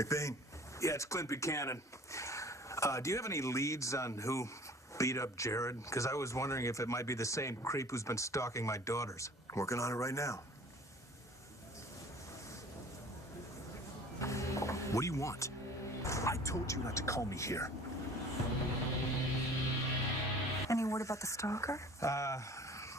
McBain. Yeah, it's Clint Buchanan. Do you have any leads on who beat up Jared? Because I was wondering if it might be the same creep who's been stalking my daughters. Working on it right now. What do you want? I told you not to call me here. Any word about the stalker?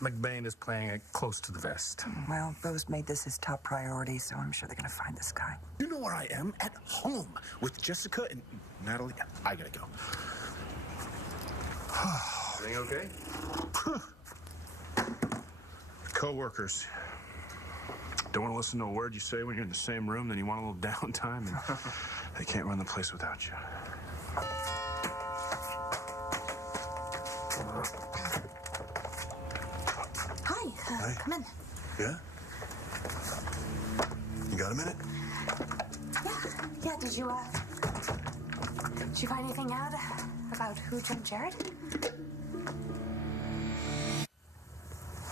McBain is playing it close to the vest. Well, Rose made this his top priority, so I'm sure they're gonna find this guy. You know where I am? At home with Jessica and Natalie. I gotta go. Everything okay? Co-workers. Don't want to listen to a word you say when you're in the same room, then you want a little downtime, and they can't run the place without you. Hi, Hi. Come in. Yeah? You got a minute? Yeah, did you find anything out about who jumped Jared?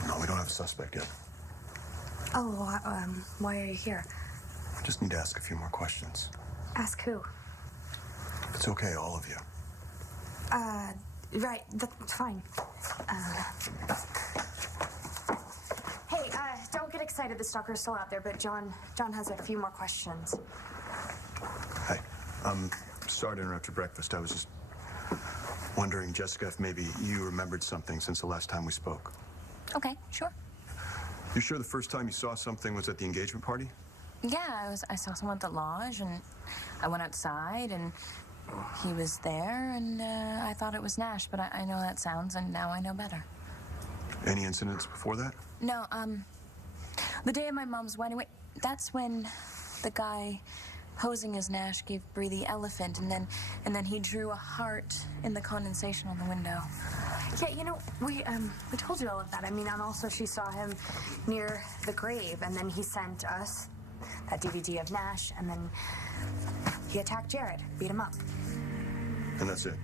No, we don't have a suspect yet. Oh, why are you here? Just need to ask a few more questions. Ask who? If it's okay, all of you. Right, that's fine. Hey, don't get excited, the stalker's still out there, but John has a few more questions. Hey, sorry to interrupt your breakfast. I was just wondering, Jessica, if maybe you remembered something since the last time we spoke. Okay, sure. You sure the first time you saw something was at the engagement party? Yeah, I saw someone at the lodge, and I went outside, and he was there, and I thought it was Nash, but I know that sounds, and now I know better. Any incidents before that? No, the day of my mom's wedding, wait, that's when the guy posing as Nash gave Bree the elephant, and then he drew a heart in the condensation on the window. Yeah, you know, we told you all of that. I mean, and also she saw him near the grave, and then he sent us that DVD of Nash, and then he attacked Jared, beat him up. And that's it?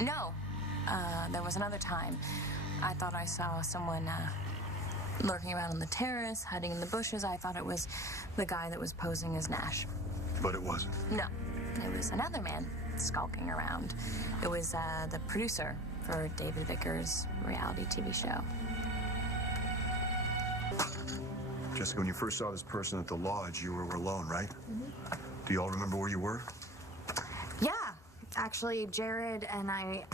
No, there was another time. I thought I saw someone lurking around on the terrace, hiding in the bushes. I thought it was the guy that was posing as Nash. But it wasn't? No, it was another man skulking around. It was the producer for David Vickers' reality TV show. Jessica, when you first saw this person at the lodge, you were alone, right? Mm-hmm. Do you all remember where you were? Yeah, actually, Jared and I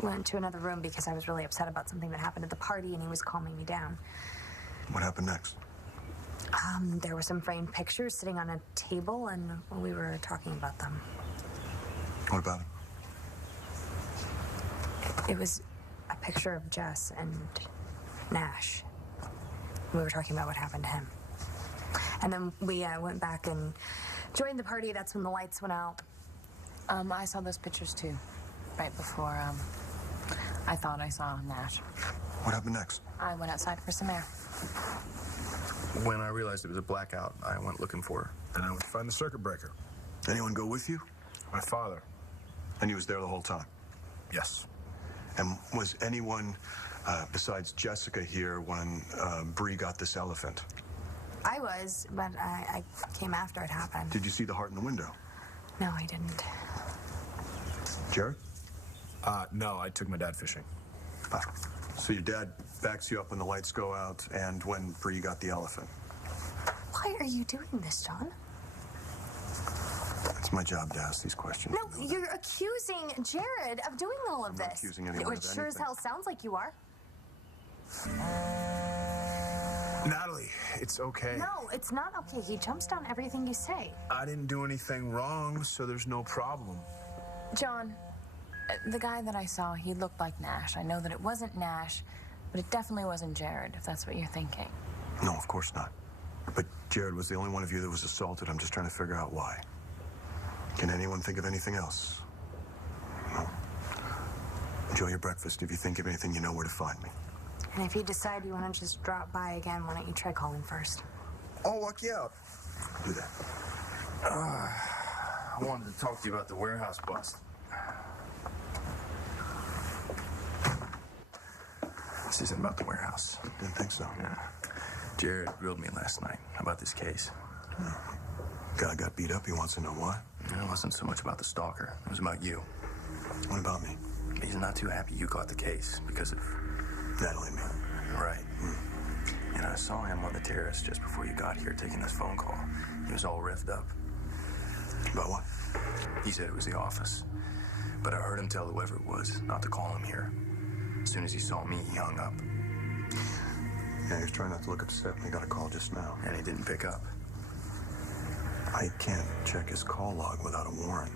went to another room because I was really upset about something that happened at the party, and he was calming me down. What happened next? There were some framed pictures sitting on a table, and we were talking about them. What about him? It was a picture of Jess and Nash. We were talking about what happened to him. And then we went back and joined the party. That's when the lights went out. I saw those pictures too, right before I thought I saw Nash. What happened next? I went outside for some air. When I realized it was a blackout, I went looking for her. And I went to find the circuit breaker. Anyone go with you? My father. And he was there the whole time? Yes. And was anyone besides Jessica here when Bree got this elephant? I was, but I came after it happened. Did you see the heart in the window? No, I didn't. Jared? No, I took my dad fishing. So your dad backs you up when the lights go out and when Bree got the elephant? Why are you doing this, John? It's my job to ask these questions. No, you're accusing Jared of doing all of I'm this. not accusing anyone It of sure as anything. hell sounds like you are. Natalie, it's okay. No, it's not okay. He jumps down everything you say. I didn't do anything wrong, so there's no problem. John, the guy that I saw, he looked like Nash. I know that it wasn't Nash, but it definitely wasn't Jared, if that's what you're thinking. No, of course not. But Jared was the only one of you that was assaulted. I'm just trying to figure out why. Can anyone think of anything else? No. Enjoy your breakfast. If you think of anything, you know where to find me. And if you decide you want to just drop by again, why don't you try calling first? I'll walk you out. Do that. I wanted to talk to you about the warehouse bust. This isn't about the warehouse. Didn't think so. Yeah. Jared grilled me last night about this case. Guy got beat up. He wants to know why. It wasn't so much about the stalker. It was about you. What about me? He's not too happy you got the case because of... Natalie and me. Right. And I saw him on the terrace just before you got here taking this phone call. He was all revved up. About what? He said it was the office. But I heard him tell whoever it was not to call him here. As soon as he saw me, he hung up. Yeah, he was trying not to look upset when he got a call just now. And he didn't pick up. I can't check his call log without a warrant.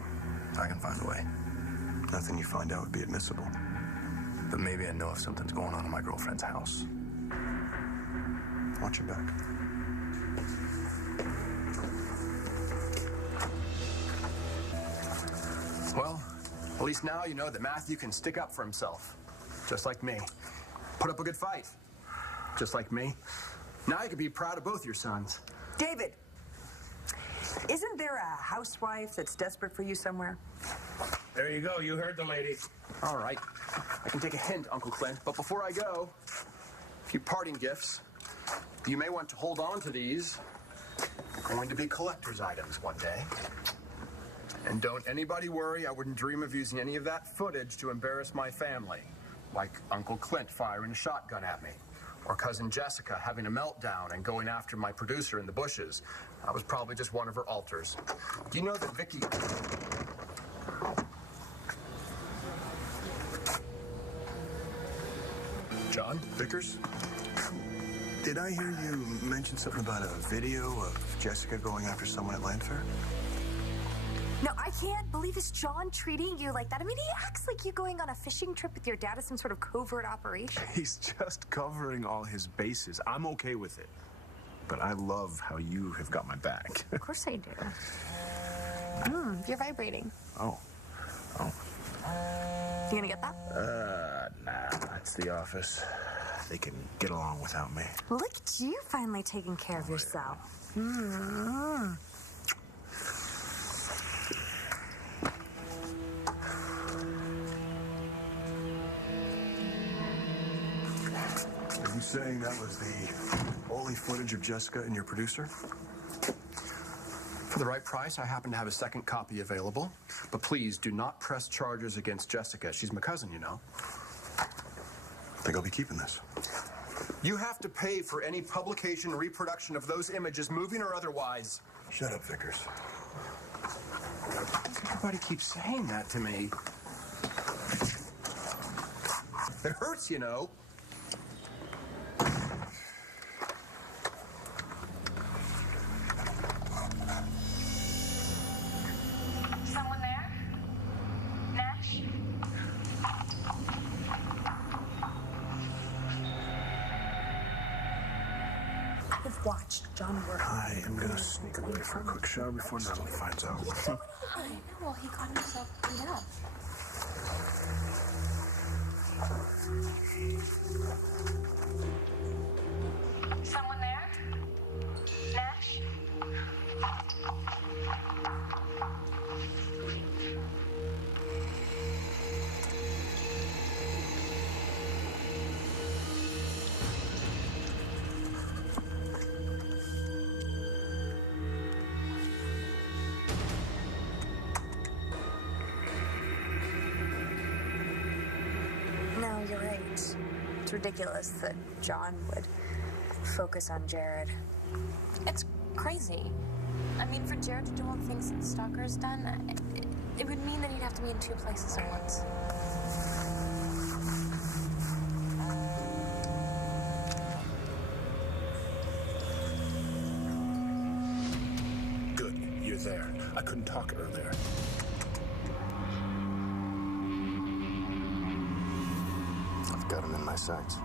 I can find a way. Nothing you find out would be admissible. But maybe I know if something's going on in my girlfriend's house. Watch your back. Well, at least now you know that Matthew can stick up for himself. Just like me. Put up a good fight. Just like me. Now you can be proud of both your sons. David, isn't there a housewife that's desperate for you somewhere? There you go. You heard the lady. All right. I can take a hint, Uncle Clint. But before I go, a few parting gifts. You may want to hold on to these. They're going to be collector's items one day. And don't anybody worry, I wouldn't dream of using any of that footage to embarrass my family. Like Uncle Clint firing a shotgun at me. Or Cousin Jessica having a meltdown and going after my producer in the bushes. That was probably just one of her alters. Do you know that Vicky... John? Vickers? Did I hear you mention something about a video of Jessica going after someone at Landfair? No, I can't believe is John treating you like that. I mean, he acts like you're going on a fishing trip with your dad as some sort of covert operation. He's just covering all his bases. I'm okay with it. But I love how you have got my back. Of course I do. You're vibrating. Oh. You gonna get that? Nah, it's the office. They can get along without me. Look at you finally taking care of yourself. Are you saying that was the only footage of Jessica and your producer? For the right price, I happen to have a second copy available. But please do not press charges against Jessica. She's my cousin, you know. I think I'll be keeping this. You have to pay for any publication or reproduction of those images, moving or otherwise. Shut up, Vickers. Everybody keeps saying that to me. It hurts, you know. Someone there? Nash? I've watched John work. I am gonna sneak away for a quick shower before Natalie finds out. I know, he got himself beat up. Someone there? Nash? No, you're right. It's ridiculous that John would focus on Jared. It's crazy. I mean, for Jared to do all the things that the stalker's done, it would mean that he'd have to be in two places at once. Good, you're there. I couldn't talk earlier. I've got him in my sights.